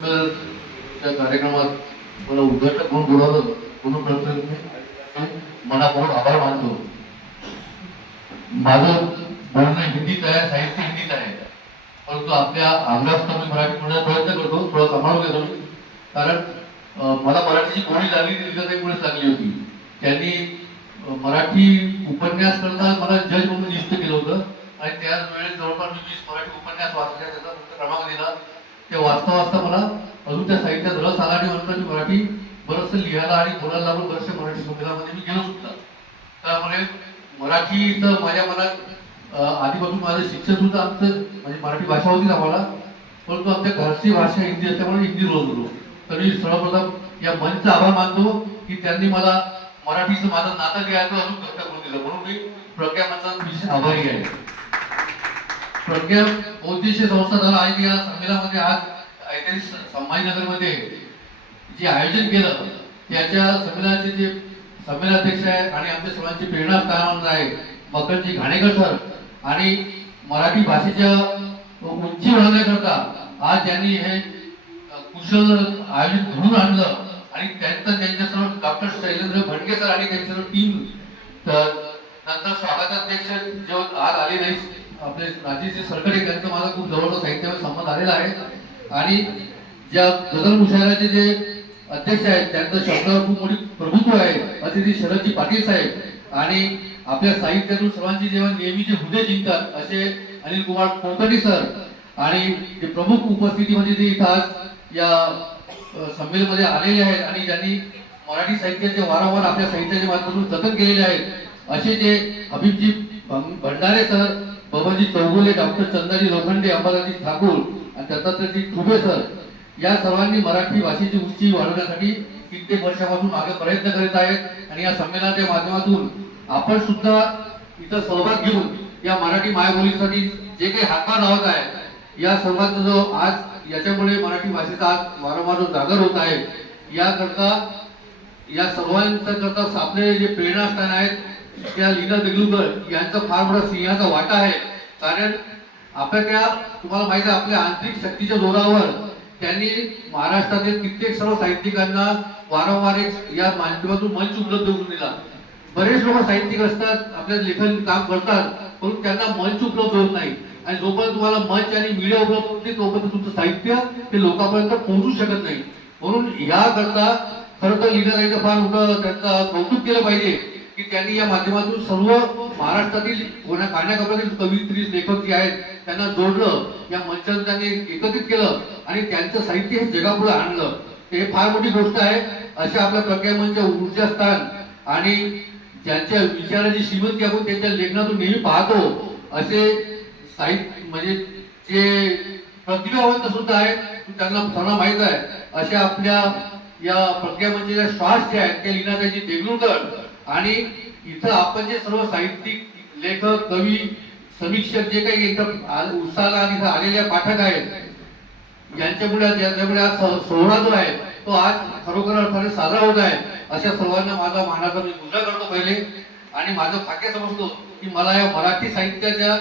तर त्या कार्यक्रमात मला उद्घाटक म्हणून बोलावलं म्हणून प्रथम मनापासून आभार मानतो. माझं बोलणं हिंदीत आहे, साहित्य हिंदीत आहे, परंतु आपल्या अंगात मी मराठी बोलण्याचा प्रयत्न करतो. थोडं सांभाळून घेतो मी, कारण मला मराठीची गोडी लागली ती लिहिल्यामुळेच लागली होती. त्यांनी मराठी उपन्यास करता मला जज म्हणून नियुक्त केलं होतं आणि त्याच वेळेस जवळपास मी 20 मराठी उपन्यास वाचल्या, त्याचा क्रमांक दिला. ते वाचता वाचता मला अजून त्या साहित्यात रस आला आणि नंतर मी मराठी बरंचसं लिहायला आणि बोलायला लागून बरेचसे मराठी संमेलनामध्ये मी गेलो सुद्धा. त्यामुळे मराठीचं माझ्या मनात आधीपासून माझं शिक्षण सुद्धा आमचं म्हणजे मराठी भाषा होतीच आम्हाला, परंतु आमच्या घरची भाषा हिंदी असल्यामुळे हिंदी बोलतो. तर मी सर्वप्रथम या मंचचा आभार मानतो की त्यांनी मला मराठीचं माझं नातं द्यायचं अजून घट्ट करून दिलं, म्हणून मी प्रज्ञा मंचाचा विशेष आभारी आहे. प्रज्ञा बहुउद्देशीय संस्था झाला आहे की या संमेलनामध्ये आज ऐतिहासिक संभाजीनगरमध्ये जे आयोजन केलं त्याच्या संमेलनाचे जे संमेलनाध्यक्ष आहे आणि आमच्या सर्वांचे प्रेरणास्थान आहे मकरजी घाणेकर सर, आणि मराठी भाषेच्या उंची वाढवण्याकरता आज त्यांनी हे कुशल आयोजन घडून आणलं आणि त्यांच्यासमोर डॉक्टर शैलेंद्र भंडके सर आणि त्यांच्या टीम, नंतर स्वागताध्यक्ष जो आज आले नाही आपले राजेश सरकडे, त्यांचा मला खूप जवळचा साहित्यामध्ये संबंध आलेला आहे. आणि ज्या गझल मुशायराचे जे अध्यक्ष आहेत त्यांचं शब्दावर खूप मोठी प्रभुत्व आहे असे श्री शरदजी पाटील साहेब, आणि आपल्या साहित्यातून सर्वांची जेव्हा नेहमीचे हुदे जिंकतात असे अनिल कुमार कोकणी सर, आणि जे प्रमुख उपस्थितीमध्ये ते इथं आज या संमेलनामध्ये आलेले आहेत आणि ज्यांनी मराठी साहित्याचे वारंवार आपल्या साहित्याच्या माध्यमातून जतन केलेले आहेत असे जे हबीबजी भंडारे सर, बबनजी चौगुले, डॉक्टर चंदाजी लोखंडे, अंबादाजी ठाकूर आणि दत्तात्रयजी ठुबे सर, या सर्वांनी मराठी भाषेची उंची वाढवण्यासाठी कित्येक वर्षापासून मागे प्रयत्न करीत आहेत. आणि या संमेलनाच्या माध्यमातून आपण सुद्धा इथं सहभाग घेऊन या मराठी मायबोलीसाठी जे काही हातभार लावत आहे या सर्वांचा जो आज याच्यामुळे मराठी भाषेचा आज वारंवार जागर होत आहे, याकरता या सर्वांच्या करता आपले जे प्रेरणास्थान आहेत त्या लीना देगलूकर यांचा फार मोठा सिंहाचा वाटा आहे. कारण आपल्या त्या तुम्हाला माहिती आहे आपल्या आंतरिक शक्तीच्या जोरावर त्यांनी महाराष्ट्रातील कित्येक सर्व साहित्यिकांना वारंवार या माध्यमातून मंच उपलब्ध करून दिला. बरेच लोक साहित्यिक असतात, आपल्या लेखन काम करतात, परंतु त्यांना मंच उपलब्ध होत नाही, आणि जोपर्यंत तुम्हाला मंच आणि मीडिया उपलब्ध होते तोपर्यंत तुमचं साहित्य ते लोकांपर्यंत पोहोचू शकत नाही. म्हणून याकरता खरं तर लीनाताईचं फार मोठं त्यांचं कौतुक केलं पाहिजे की त्यांनी या माध्यमातून सर्व महाराष्ट्रातील कानाकोपऱ्यातील कवयित्री लेखक जे आहेत त्यांना जोडलं, या मंचाला त्यांनी एकत्रित केलं आणि त्यांचं साहित्य हे जगापुढे आणलं. हे फार मोठी गोष्ट आहे. अशा आपल्या प्रज्ञा मंच ऊर्जास्थान आणि ज्यांच्या विचाराची श्रीमंती आपण त्यांच्या लेखनातून नेहमी पाहतो असे साहित्य म्हणजे जे प्रतिभावंत सुद्धा आहेत, त्यांना सर्वांना माहित आहे, अशा आपल्या या प्रज्ञा मंचाच्या श्वास जे आहेत ते लीनाताईजी देगलूरकर, आणि इथं आपण जे सर्व साहित्यिक लेखक कवी समीक्षक जे काही इथं उत्साहाला आणि इथं आलेल्या पाठक आहेत यांच्यामुळे ज्याच्यामुळे आज सोहळा जो आहे तो आज खरोखर अर्थाने साजरा होत आहे. अशा सर्वांना माझा मानाचा मी पूजा करतो पहिले, आणि माझं भाग्य समजतो की मला या मराठी साहित्याच्या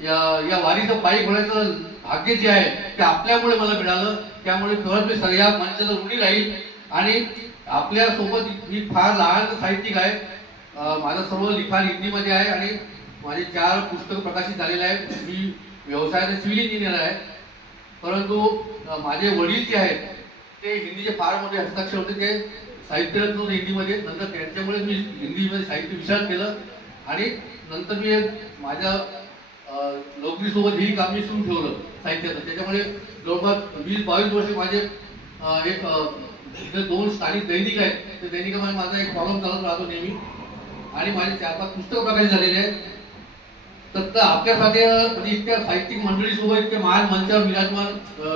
या वारीचं पायी होण्याचं भाग्य जे आहे ते आपल्यामुळे मला मिळालं. त्यामुळे खरंच मी सगळ्या मंचाचं ऋणी राहील. आणि आपल्या सोबत मी फार लहान साहित्यिक आहे, माझं सर्व लिखाण हिंदीमध्ये आहे आणि माझे 4 पुस्तकं प्रकाशित झालेले आहेत. मी व्यवसायाने सिव्हिल इंजिनियर आहे, परंतु माझे वडील जे आहेत ते हिंदीचे फार मोठे हस्ताक्षर होते, ते साहित्यरत्न होते हिंदीमध्ये. नंतर त्यांच्यामुळे मी हिंदीमध्ये साहित्य विशारद केलं आणि नंतर मी माझ्या नोकरीसोबत ही काम मी सुरू ठेवलं साहित्याचं. त्याच्यामुळे जवळपास 20-22 वर्ष माझे एक इथे 2 स्थानिक दैनिक आहेत, त्या दैनिकामध्ये माझा एक कॉलम चालत राहतो नेहमी, आणि माझे 4-5 पुस्तकं प्रकाशित झालेले आहेत. तर आपल्यासाठी म्हणजे इतक्या साहित्यिक मंडळीसोबत इतके महान मंचावर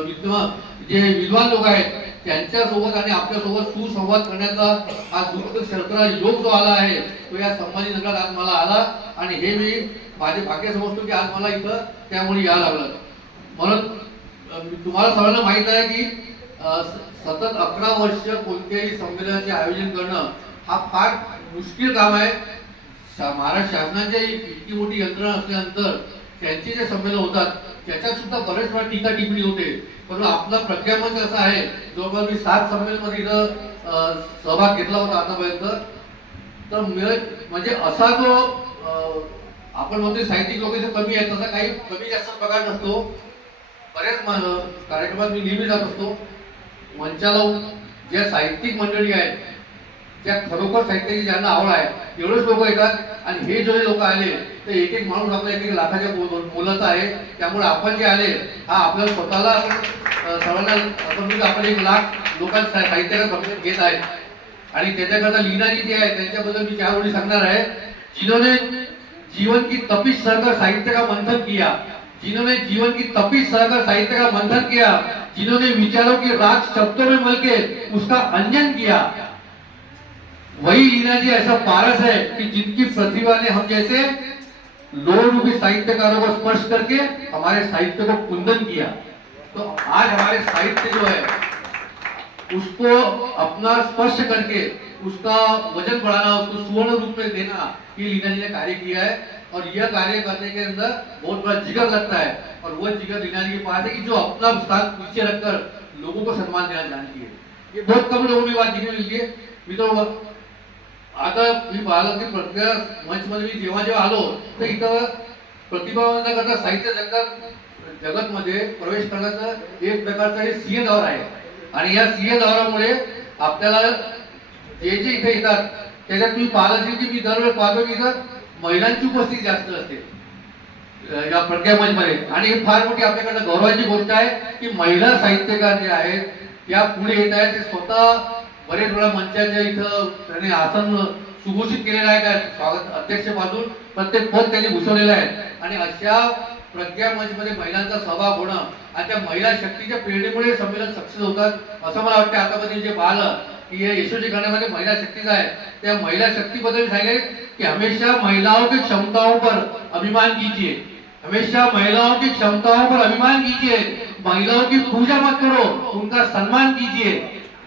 विद्यमान जे विद्वान लोक आहेत त्यांच्यासोबत आणि आपल्यासोबत सुसंवाद करण्याचा हा दुःख शर्करा योग जो आला आहे तो या संभाजीनगरात आज मला आला, आणि हे मी माझे भाग्य समजतो की आज मला इथं त्यामुळे यायला लागलं. म्हणून तुम्हाला सर्वांना माहित आहे की सतत 11 वर्ष कोणत्याही संमेलनाचे आयोजन करणं हा फार मुश्किल काम आहे. महाराष्ट्र शासनाची इतकी मोठी यंत्रणा असल्यानंतर त्यांचे जे संमेलन होतात त्याच्यात सुद्धा बरेच वेळा टीका टिप्पणी होते. परंतु आपला प्रज्ञामंच असा आहे, जवळपास मी 7 संमेलनमध्ये इथं सहभाग घेतला होता आतापर्यंत. तर म्हणजे असा जो आपण म्हणतो साहित्यिक लोक इथे कमी आहेत, तसा काही कमी जास्त प्रकार नसतो. बऱ्याच कार्यक्रमात मी नेहमी जात असतो. मंचाला ज्या साहित्यिक मंडळी आहेत, ज्या खरोखर साहित्याची ज्यांना आवड आहे, एवढेच लोक येतात. आणि हे जे लोक आले ते एक एक माणूस आपल्या एक लाखाच्या मुलाचा आहे. त्यामुळे आपण जे आले हा आपल्याला स्वतःला आपण सर्वांना असं आपण 1 लाख लोकांचा साहित्याचा समजून घेत आहेत. आणि त्याच्याकरता लीनाजी जे आहे त्यांच्याबद्दल मी 4 ओळी सांगणार आहे. जिन्होंने जीवन की तपिश सहकर साहित्य का मंथन किया, जिन्होंने जीवन की तपिश सहकर साहित्य का मंथन किया, जिन्होंने विचारों की राख शब्दों में मल के उसका अंजन किया, वही लीना जी ऐसा पारस है कि जिनकी प्रतिभा ने हम जैसे लोह रूपी साहित्यकारों को स्पर्श करके हमारे साहित्य को कुंदन किया. तो आज हमारे साहित्य जो है उसको अपना स्पर्श करके उसका वजन बढ़ाना, उसको सुवर्ण रूप में देना, ये लीना जी ने कार्य किया है. और यह कार्य करने के अंदर बहुत बड़ा जिगर लगता है. और वह जिगर लीना जी के पास है कि जो अपना स्थान पीछे रखकर लोगों को सम्मान देना जानती है. ये बहुत कम लोगों में बात दिखने मिलती है. मित्रों, आता मी पाहिलं की प्रत्येक मंचमध्ये मी जेव्हा जेव्हा आलो तर इथं प्रतिभावंतांकरता साहित्य जगतमध्ये प्रवेश करण्याचं एक प्रकारचं हे सिंह दौर आहे. आणि या सिंह दौरामुळे आपल्याला जे जे इथे येतात त्याच्यात तुम्ही पाहिलं असेल की मी दरवेळेस पाहतो की इथं महिलांची उपस्थिती जास्त असते या प्रज्ञामंचमध्ये. आणि ही फार मोठी आपल्याकडे गौरवाची गोष्ट आहे की महिला साहित्यकार जे आहेत त्या पुढे येत आहेत. ते स्वतः बरेच वेळा मंचाच्या इथं त्यांनी आसन सुघोषित केलेलं आहे. काय स्वागत अध्यक्षपासून प्रत्येक पद त्यांनी भूषवलेलं आहे. आणि अशा प्रज्ञामंचमध्ये महिलांचा सहभाग होणं आणि त्या महिला शक्तीच्या प्रेरणेमुळे संमेलन सक्सेस होतात असं मला वाटतं. आतापर्यंत जे पाहिलं की हे यशस्वी करण्यामध्ये महिला शक्तीचा आहे. त्या महिला शक्तीबद्दल सांगितले कि हमेशा महिलाओं की क्षमताओं पर अभिमान कीजिए, हमेशा महिलाओं की क्षमताओं पर अभिमान कीजिए. महिलाओं की पूजा मत करो, उनका सम्मान कीजिए.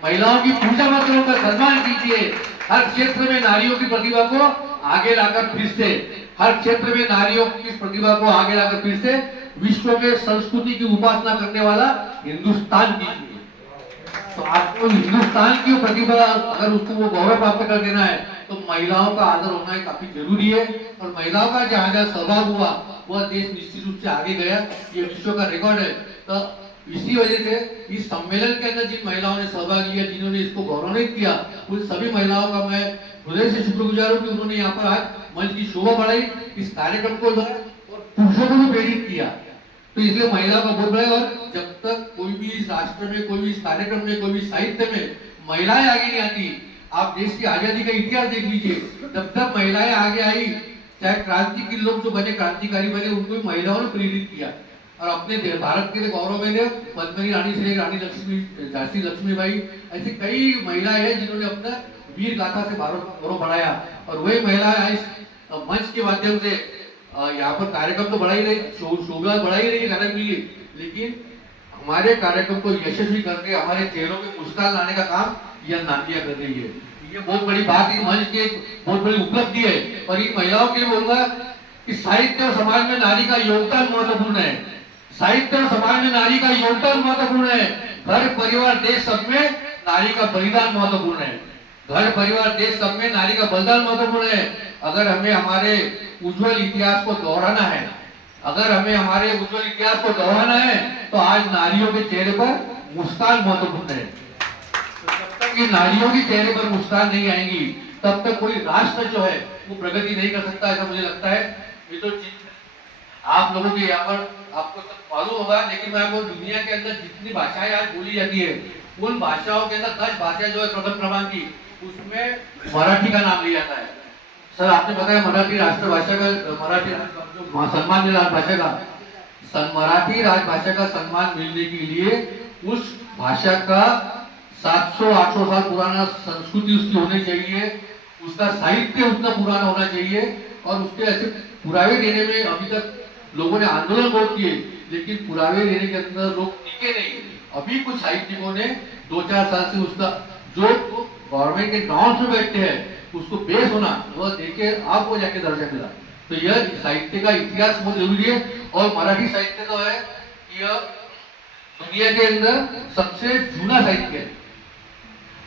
महिलाओं की पूजा मत करो, उनका सम्मान कीजिए. हर क्षेत्र में नारियों की प्रतिभा को आगे लाकर फिर से, हर क्षेत्र में नारियों की प्रतिभा को आगे लाकर फिर से विश्व में संस्कृति की उपासना करने वाला हिंदुस्तान कीजिए. तो आपको हिंदुस्तान की प्रतिभा अगर उसको वो गौरव प्राप्त कर देना है तो महिलाओं का आदर होना काफी जरूरी है. और महिलाओं का जहाँ जहाँ सहभाग हुआ वह देश निश्चित रूप से आगे गया. ये विश्व का रिकॉर्ड है. तो इसी वजह से इस सम्मेलन के अंदर जिन महिलाओं ने सहभाग लिया, जिन्होंने इसको गौरवान्वित किया, उन सभी महिलाओं का मैं हृदय से शुक्रगुजार हूँ कि उन्होंने यहाँ पर आज मंच की शोभा बढ़ाई, इस कार्यक्रम को और पुरुषों को भी प्रेरित किया. तो इसलिए महिलाओं का बहुत बड़ा. और जब तक कोई भी इस राष्ट्र में, कोई भी इस कार्यक्रम में, कोई भी साहित्य में महिलाएं आगे नहीं आती, आप देश की आजादी का इतिहास देख लीजिए, जब तक महिलाएं आगे आई, चाहे क्रांति के लोग जो बने, क्रांतिकारी बने, उनको भी महिलाओं ने प्रेरित किया. और अपने भारत के लिए गौरव में पद्मिनी रानी से रानी लक्ष्मी, झांसी लक्ष्मीबाई, ऐसी कई महिलाएं हैं जिन्होंने अपना वीर गाथा से भारत का गौरव बढ़ाया. और वही महिलाएं इस मंच के माध्यम से यहाँ पर कार्यक्रम तो बढ़ा ही रही, शोभा बढ़ा ही रही गाने के लिए, लेकिन हमारे कार्यक्रम को यशस्वी करके हमारे चेहरों पे मुस्कान लाने का काम यह नादिया कर रही है. ये बहुत बड़ी बात है, मंच की बहुत बड़ी उपलब्धि है. और इन महिलाओं के लिए बोलूंगा कि साहित्य और समाज में नारी का योगदान महत्वपूर्ण है. साहित्य और समाज में नारी का योगदान महत्वपूर्ण है. घर परिवार देश सब में नारी का बलिदान महत्वपूर्ण है. घर परिवार देश सब में नारी का बलिदान महत्वपूर्ण है. अगर हमें हमारे उज्जवल इतिहास को दोहराना है, अगर हमें हमारे उज्जवल इतिहास को दोहराना है तो आज नारियों के चेहरे पर मुस्कान महत्वपूर्ण है. जब तक ये नारियों के चेहरे पर मुस्कान नहीं आएंगी तब तक कोई राष्ट्र जो है वो प्रगति नहीं कर सकता, ऐसा मुझे लगता है. ये तो आप लोगों के यहाँ पर आपको सब मालूम होगा, लेकिन मैं आपको दुनिया के अंदर जितनी भाषाएं आज बोली जाती है उन भाषाओं के अंदर 10 भाषा जो है प्रथम क्रमांक की, उसमें मराठी का नाम लिया जाता है. सर आपने बताया मराठी राष्ट्रभाषा का, मराठी सम्मान मिला भाषा का, मराठी राजभाषा का सम्मान मिलने के लिए उस भाषा का 700-800 साल पुराना संस्कृति उसकी होनी चाहिए, उसका साहित्य उतना पुराना होना चाहिए. और उसके ऐसे पुरावे देने में अभी तक लोगों ने आंदोलन बहुत किए, लेकिन पुरावे देने के अंदर लोग टिके नहीं. अभी कुछ साहित्यिकों ने 2-4 साल से उसका जो गवर्नमेंट के ग्राउंड में बैठते हैं उसको बेस होना वह देखे आपको जाके दर्जा मिला. तो यह साहित्य का इतिहास बहुत जरूरी है. और मराठी साहित्य जो है ये दुनिया के अंदर सबसे जूना साहित्य है।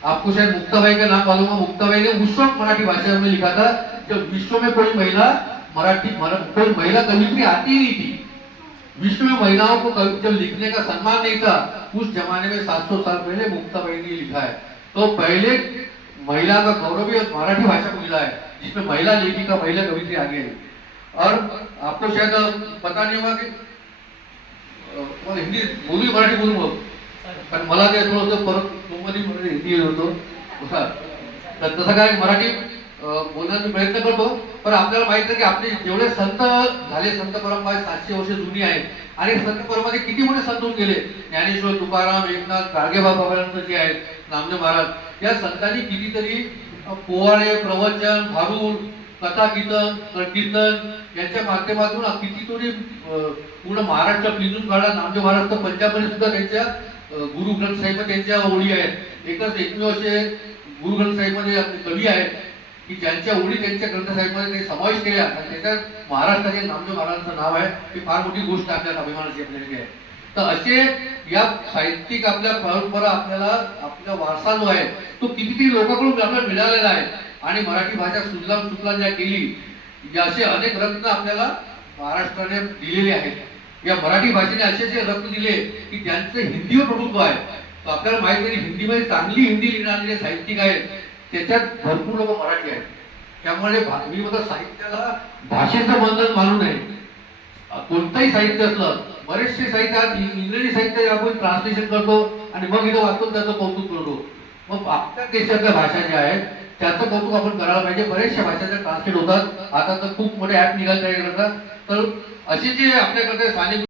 आपको शायद मुक्ताबाई का नाम मालूम है। मुक्ताबाई ने उस वक्त मराठी भाषा में लिखा था जब विश्व में कोई महिला कोई महिला कवित्री आती ही नहीं थी। विश्व में महिलाओं को जब लिखने का सम्मान नहीं था, उस जमाने में 700 साल पहले मुक्ताबाई ने लिखा है। तो पहले महिला का गौरव भी मराठी भाषा को मिला है, जिसमें महिला लेखिका, महिला कवित्री आगे है। और आपको शायद पता नहीं होगा कि हिंदी बोलू मराठी बोलू मग, पण मला ते थोडंसं परत मध्ये हिंदी येत होतो, तर तसं काय मराठी बोलण्याचा प्रयत्न करतो। पण आपल्याला माहित आहे की आपले जेवढे संत झाले, संत परंपरा 700 वर्ष जुनी आहे आणि संत परंपरेमध्ये किती मोठे संत होऊन गेले। ज्ञानेश्वर, तुकाराम, एकनाथ, गाडगेबाबांपर्यंत जे आहेत, नामदेव महाराज, या संतांनी कितीतरी पोवाडे, प्रवचन, भारूड, कथा, कीर्तन यांच्या माध्यमातून कितीतरी पूर्ण महाराष्ट्र पिंजून काढला। नामदेव महाराज तर पंजाबमध्ये सुद्धा त्यांच्या गुरु ग्रंथ साहिब त्यांच्या ओळी आहेत। एकमेव असे गुरु ग्रंथ साहिब मध्ये आपले कवी आहेत की ज्यांच्या ओळी त्यांच्या ग्रंथ साहिब मध्ये समावेश केल्या आणि त्याच्यात महाराष्ट्राचे नामदेव महाराजांचं नाव आहे। ही फार मोठी गोष्ट आपल्याला अभिमानाची आपल्याला आहे। तर असे या साहित्यिक आपल्या परंपरा, आपल्याला आपला वारसा जो आहे तो कितीतरी लोकांकडून आपल्याला मिळालेला आहे आणि मराठी भाषा सुजलाम सुफलाम ज्या केली, असे अनेक रत्न आपल्याला महाराष्ट्राने दिलेले आहेत। या मराठी भाषेने असे रत्न दिले की ज्यांचं हिंदीवर प्रभुत्व आहे। तर आपल्याला माहिती आहे हिंदीमध्ये चांगली हिंदी लिहिणारे साहित्यिक आहेत, त्याच्यात भरपूर लोक मराठी आहेत। त्यामुळे मी म्हणतो साहित्याला भाषेचं बंधन मानू नये। कोणतंही साहित्य असलं, बरेचसे साहित्य इंग्रजी साहित्य आपण ट्रान्सलेशन करतो आणि मग इथं वाचतो, त्याचं कौतुक करतो। मग आपल्या देशातल्या भाषा ज्या आहेत त्याचं कौतुक आपण करायला पाहिजे। बरेचशा भाषा ट्रान्सलेट होतात, आता तर खूप मोठे ऍप निघाले करतात। तर असे जे आपल्याकडे स्थानिक